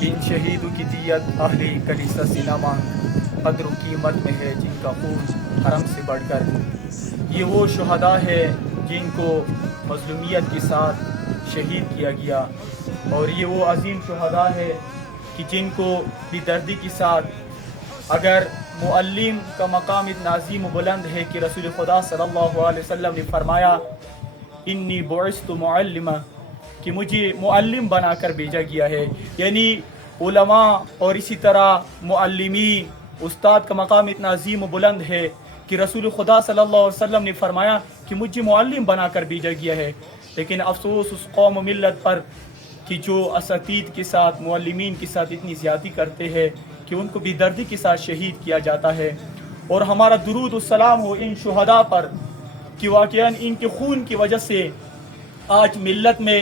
ان شہیدوں کی دیت اہل کلیسا سینما قدر و قیمت میں ہے، جن کا خون حرم سے بڑھ کر۔ یہ وہ شہداء ہے جن کو مظلومیت کے ساتھ شہید کیا گیا، اور یہ وہ عظیم شہداء ہے کہ جن کو بے دردی کے ساتھ، اگر معلم کا مقام اتنا عظیم و بلند ہے کہ رسول خدا صلی اللہ علیہ وسلم نے فرمایا انی بعثت معلما، کہ مجھے معلم بنا کر بھیجا گیا ہے، یعنی علماء اور اسی طرح معلمین، استاد کا مقام اتنا عظیم و بلند ہے کہ رسول خدا صلی اللہ علیہ وسلم نے فرمایا کہ مجھے معلم بنا کر بھیجا گیا ہے۔ لیکن افسوس اس قوم و ملت پر کہ جو اساتید کے ساتھ، معلمین کے ساتھ اتنی زیادتی کرتے ہیں کہ ان کو بے دردی کے ساتھ شہید کیا جاتا ہے۔ اور ہمارا درود و سلام ہو ان شہداء پر کہ واقعاً ان کے خون کی وجہ سے آج ملت میں